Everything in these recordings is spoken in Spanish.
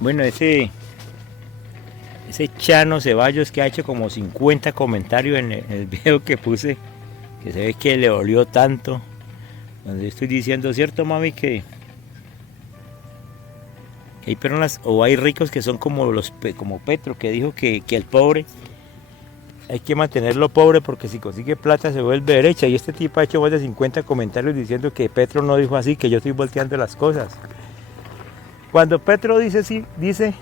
Bueno, ese Chano Ceballos que ha hecho como 50 comentarios en el video que puse, que se ve que le dolió tanto, donde estoy diciendo, cierto mami, que hay personas o hay ricos que son como Petro, que dijo que el pobre hay que mantenerlo pobre porque si consigue plata se vuelve derecha, y este tipo ha hecho más de 50 comentarios diciendo que Petro no dijo así, que yo estoy volteando las cosas. Cuando Petro dice sí, dice,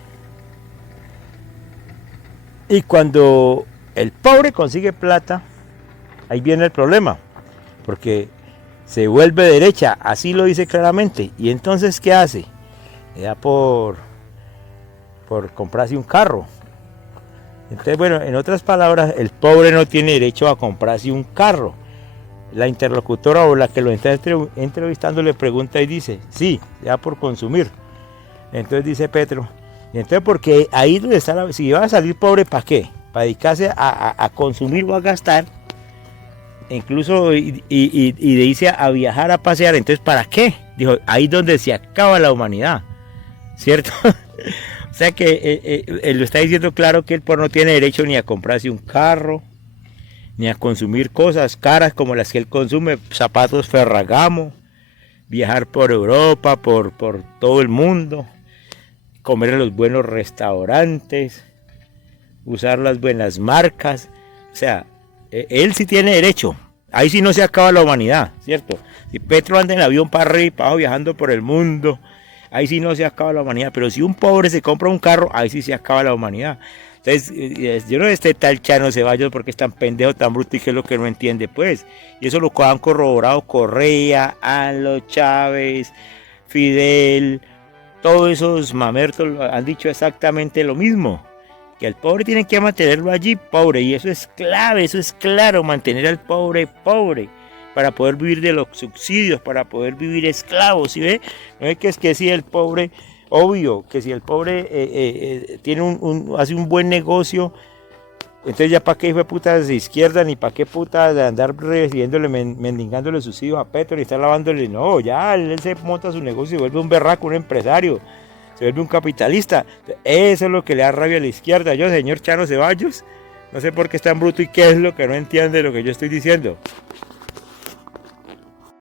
y cuando el pobre consigue plata, ahí viene el problema, porque se vuelve derecha, así lo dice claramente. Y entonces, ¿qué hace? Le da por comprarse un carro. Entonces, bueno, en otras palabras, el pobre no tiene derecho a comprarse un carro. La interlocutora o la que lo está entrevistando le pregunta y dice, sí, le da por consumir. Entonces dice Petro, y entonces porque ahí donde está, si va a salir pobre, ¿para qué? Para dedicarse a consumir o a gastar, incluso y dice a viajar, a pasear. Entonces, ¿para qué? Dijo, ahí donde se acaba la humanidad, ¿cierto? O sea que él lo está diciendo claro, que él no tiene derecho ni a comprarse un carro, ni a consumir cosas caras como las que él consume, zapatos Ferragamo, viajar por Europa, por todo el mundo, comer en los buenos restaurantes, usar las buenas marcas. O sea, él sí tiene derecho. Ahí sí no se acaba la humanidad, ¿cierto? Si Petro anda en avión para arriba y para abajo viajando por el mundo, ahí sí no se acaba la humanidad. Pero si un pobre se compra un carro, ahí sí se acaba la humanidad. Entonces, yo no sé este tal Chano Ceballos porque es tan pendejo, tan bruto, y que es lo que no entiende, pues. Y eso lo han corroborado Correa, Anlo, Chávez, Fidel, todos esos mamertos han dicho exactamente lo mismo. Que al pobre tienen que mantenerlo allí pobre, y eso es clave, eso es claro, mantener al pobre pobre, para poder vivir de los subsidios, para poder vivir esclavos, ¿sí ve? No es que si el pobre, obvio, que si el pobre tiene hace un buen negocio, entonces ya para qué hijo de puta de izquierda, ni para qué puta de andar recibiéndole, mendigándole subsidios a Petro, ni estar lavándole, no, ya él se monta su negocio y vuelve un berraco, un empresario, se vuelve un capitalista. Eso es lo que le da rabia a la izquierda. Yo, señor Chano Ceballos, no sé por qué es tan bruto y qué es lo que no entiende lo que yo estoy diciendo.